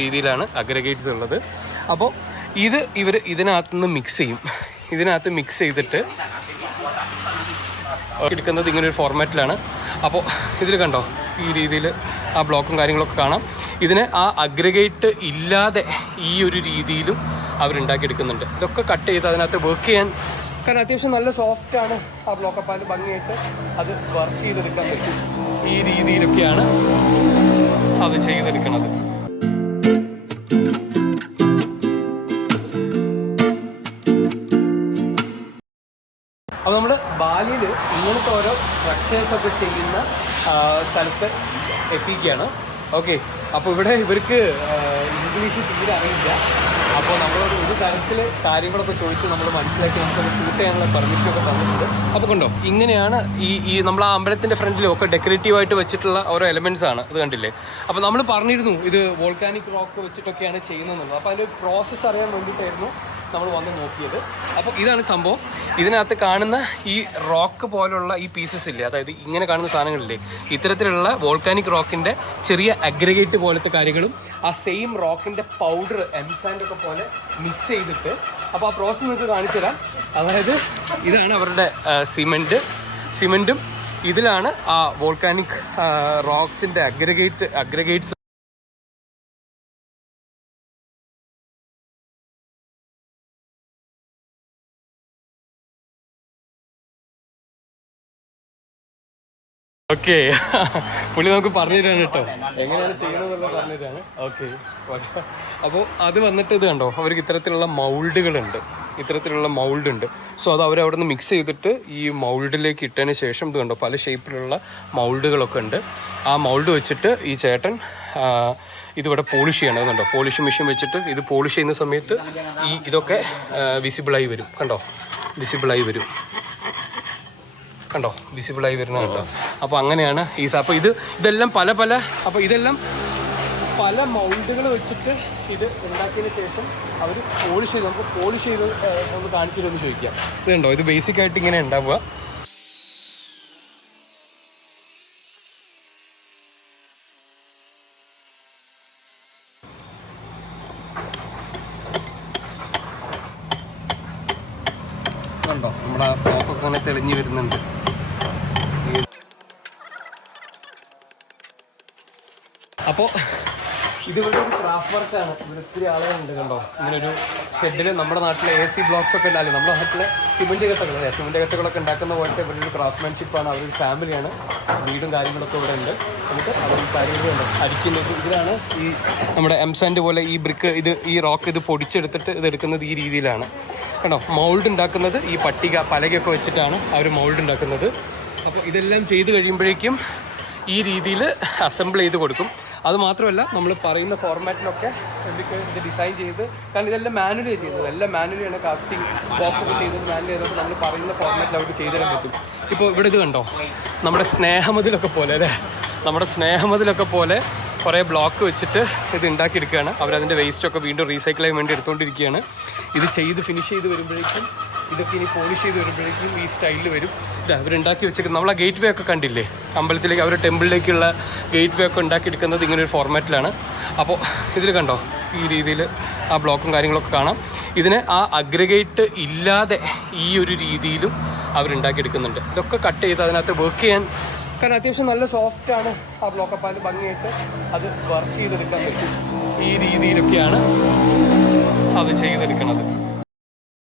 രീതിയിലാണ് അഗ്രഗേറ്റ്സ് ഉള്ളത്. അപ്പോൾ ഇവർ ഇതിനകത്തുനിന്ന് മിക്സ് ചെയ്യും. ഇതിനകത്ത് മിക്സ് ചെയ്തിട്ട് എടുക്കുന്നത് ഇങ്ങനൊരു ഫോർമാറ്റിലാണ്. അപ്പോൾ ഇതിൽ കണ്ടോ, ഈ രീതിയിൽ ആ ബ്ലോക്കും കാര്യങ്ങളൊക്കെ കാണാം. ഇതിനെ ആ അഗ്രഗേറ്റ് ഇല്ലാതെ ഈ ഒരു രീതിയിലും അവരുണ്ടാക്കിയെടുക്കുന്നുണ്ട്. ഇതൊക്കെ കട്ട് ചെയ്ത് അതിനകത്ത് വർക്ക് ചെയ്യാൻ, കാരണം അത്യാവശ്യം നല്ല സോഫ്റ്റാണ് ആ ബ്ലോക്കപ്പ്. അതിൽ ഭംഗിയായിട്ട് അത് വർക്ക് ചെയ്തെടുക്കാൻ പറ്റും. ഈ രീതിയിലൊക്കെയാണ് അത് ചെയ്തെടുക്കുന്നത്. അപ്പോൾ നമ്മൾ ബാലിയിൽ ഇങ്ങനത്തെ ഓരോ സ്ട്രക്ചേഴ്സൊക്കെ ചെയ്യുന്ന സ്ഥലത്ത് എത്തിക്കുകയാണ്. ഓക്കെ, അപ്പോൾ ഇവിടെ ഇവർക്ക് ഇംഗ്ലീഷ് തീരെ അറിയില്ല. അപ്പോൾ നമ്മളോട് ഒരു തരത്തിൽ കാര്യങ്ങളൊക്കെ ചോദിച്ച് നമ്മൾ മനസ്സിലാക്കി നമുക്കത് ഷൂട്ട് ചെയ്യാനുള്ള പെർമിഷനൊക്കെ തന്നിട്ടുണ്ട്. അപ്പോൾ കണ്ടോ, ഇങ്ങനെയാണ് ഈ നമ്മൾ ആ അമ്പലത്തിൻ്റെ ഫ്രണ്ടിലൊക്കെ ഡെക്കറേറ്റീവായിട്ട് വെച്ചിട്ടുള്ള ഓരോ എലമെൻറ്റ്സ് ആണ്. ഇത് കണ്ടില്ലേ? അപ്പോൾ നമ്മൾ പറഞ്ഞിരുന്നു ഇത് വോൾക്കാനിക് റോക്ക് വെച്ചിട്ടൊക്കെയാണ് ചെയ്യുന്നതെന്നുള്ളത്. അപ്പോൾ അതിൻ്റെ പ്രോസസ്സ് അറിയാൻ വേണ്ടിയിട്ടായിരുന്നു നമ്മൾ വന്ന് നോക്കിയത്. അപ്പോൾ ഇതാണ് സംഭവം. ഇതിനകത്ത് കാണുന്ന ഈ റോക്ക് പോലുള്ള ഈ പീസസ് ഇല്ലേ, അതായത് ഇങ്ങനെ കാണുന്ന സാധനങ്ങളില്ലേ, ഇത്തരത്തിലുള്ള വോൾക്കാനിക് റോക്കിൻ്റെ ചെറിയ അഗ്രഗേറ്റ് പോലത്തെ കാര്യങ്ങളും ആ സെയിം റോക്കിൻ്റെ പൗഡർ എംസാൻഡൊക്കെ പോലെ മിക്സ് ചെയ്തിട്ട്, അപ്പോൾ ആ പ്രോസസ്സ് നിങ്ങൾക്ക് കാണിച്ചു തരാം. അതായത് ഇതാണ് അവരുടെ സിമെൻറ്റും ഇതിലാണ് ആ വോൾക്കാനിക് റോക്സിൻ്റെ അഗ്രഗേറ്റ്സ്. ഓക്കെ, പുള്ളി നമുക്ക് പറഞ്ഞു തരാണ് കേട്ടോ, എങ്ങനെയാണ് ചെയ്യുന്നതെന്നുള്ളത് പറഞ്ഞു തരാണ്. ഓക്കെ, അപ്പോൾ അത് വന്നിട്ട് ഇത് കണ്ടോ, അവർക്ക് ഇത്തരത്തിലുള്ള മൗൾഡുണ്ട്. സോ അത് അവരവിടെ നിന്ന് മിക്സ് ചെയ്തിട്ട് ഈ മൗൾഡിലേക്ക് ഇട്ടതിന് ശേഷം ഇത് കണ്ടോ, പല ഷേപ്പിലുള്ള മൗൾഡുകളൊക്കെ ഉണ്ട്. ആ മൗൾഡ് വെച്ചിട്ട് ഈ ചേട്ടൻ ഇതിവിടെ പോളിഷ് ചെയ്യണം. കണ്ടോ, പോളിഷ് മെഷീൻ വെച്ചിട്ട് ഇത് പോളിഷ് ചെയ്യുന്ന സമയത്ത് ഇതൊക്കെ വിസിബിളായി വരും. കണ്ടോ, വിസിബിളായി വരുന്നുണ്ടോ? അപ്പോൾ അങ്ങനെയാണ് അപ്പോൾ ഇതെല്ലാം ഇതെല്ലാം പല മൗൾഡുകൾ വെച്ചിട്ട് ഇത് ഉണ്ടാക്കിയതിന് ശേഷം അവർ പോളിഷ് ചെയ്ത്, നമുക്ക് പോളിഷ് ചെയ്ത് ഒന്ന് കാണിച്ചിട്ടൊന്ന് ചോദിക്കാം. ഇത് കണ്ടോ, ഇത് ബേസിക്കായിട്ട് ഇങ്ങനെ ഉണ്ടാവുക. കണ്ടോ, നമ്മുടെ ടോപ്പൊക്കെ അങ്ങനെ തെളിഞ്ഞു വരുന്നുണ്ട്. അപ്പോൾ ഇതിവിടെ ഒരു ക്രാഫ്റ്റ് വർക്കാണ്. ഇവിടെ ഒത്തിരി ആളുകളുണ്ട്. കണ്ടോ, ഇങ്ങനൊരു ഷെഡിൽ നമ്മുടെ നാട്ടിലെ AC ബ്ലോക്സ് ഒക്കെ ഉണ്ടാവില്ല, നമ്മുടെ നാട്ടിലെ സിമെൻറ്റ് കെട്ടുകളൊക്കെ ഉണ്ടാക്കുന്ന പോലത്തെ ഇവിടെ ഒരു ക്രാഫ്റ്റ്മാൻഷിപ്പാണ്. അവരൊരു ഫാമിലിയാണ്. വീടും കാര്യങ്ങളൊക്കെ ഇവിടെ ഉണ്ട്. എന്നിട്ട് അവർ കാര്യങ്ങളുണ്ട് അടിക്കുന്നത്. ഇതിലാണ് ഈ നമ്മുടെ എംസാൻഡ് പോലെ ഈ ബ്രിക്ക് ഈ റോക്ക് ഇത് പൊടിച്ചെടുത്തിട്ട് ഇത് എടുക്കുന്നത് ഈ രീതിയിലാണ്. കണ്ടോ, മൗൾഡ് ഉണ്ടാക്കുന്നത് ഈ പലകയൊക്കെ വെച്ചിട്ടാണ് അവർ മൗൾഡ് ഉണ്ടാക്കുന്നത്. അപ്പോൾ ഇതെല്ലാം ചെയ്ത് കഴിയുമ്പോഴേക്കും ഈ രീതിയിൽ അസംബിൾ ചെയ്ത് കൊടുക്കും. അത് മാത്രമല്ല, നമ്മൾ പറയുന്ന ഫോർമാറ്റിലൊക്കെ ഇത് ഡിസൈൻ ചെയ്ത്, കാരണം ഇതെല്ലാം മാനുവലി ചെയ്യുന്നത്, എല്ലാം മാനുവലിയാണ്. കാസ്റ്റിംഗ് ബോക്സ് ഒക്കെ ചെയ്തത് മാനുവലി ചെയ്തപ്പോൾ നമ്മൾ പറയുന്ന ഫോർമാറ്റിൽ അവർക്ക് ചെയ്തു തരാൻ പറ്റും. ഇപ്പോൾ ഇവിടെ ഇത് കണ്ടോ, നമ്മുടെ സ്നേഹമതിലൊക്കെ പോലെ കുറേ ബ്ലോക്ക് വെച്ചിട്ട് ഇത് ഉണ്ടാക്കിയെടുക്കുകയാണ്. അവരതിൻ്റെ വേസ്റ്റൊക്കെ വീണ്ടും റീസൈക്കിൾ ചെയ്യാൻ വേണ്ടി എടുത്തുകൊണ്ടിരിക്കുകയാണ്. ഇത് ഫിനിഷ് ചെയ്ത് വരുമ്പോഴേക്കും, ഇതൊക്കെ ഇനി പോളിഷ് ചെയ്ത് വരുമ്പോഴേക്കും ഈ സ്റ്റൈലിൽ വരും. ഇത് അവരുണ്ടാക്കി വെച്ചിരിക്കുന്നത്, നമ്മൾ ആ ഗേറ്റ് വേ ഒക്കെ കണ്ടില്ലേ, അമ്പലത്തിലേക്ക് അവരുടെ ടെമ്പിളിലേക്കുള്ള ഗേറ്റ് വേ ഒക്കെ ഉണ്ടാക്കിയെടുക്കുന്നത് ഇങ്ങനൊരു ഫോർമാറ്റിലാണ്. അപ്പോൾ ഇതിൽ കണ്ടോ, ഈ രീതിയിൽ ആ ബ്ലോക്കും കാര്യങ്ങളൊക്കെ കാണാം. ഇതിനെ ആ അഗ്രഗേറ്റ് ഇല്ലാതെ ഈ ഒരു രീതിയിലും അവരുണ്ടാക്കിയെടുക്കുന്നുണ്ട്. ഇതൊക്കെ കട്ട് ചെയ്ത് അതിനകത്ത് വർക്ക് ചെയ്യാൻ, കാരണം അത്യാവശ്യം നല്ല സോഫ്റ്റാണ് ആ ബ്ലോക്കപ്പ്. അതിൽ ഭംഗിയായിട്ട് അത് വർക്ക് ചെയ്തെടുക്കാൻ പറ്റും. ഈ രീതിയിലൊക്കെയാണ് അത് ചെയ്തെടുക്കുന്നത്.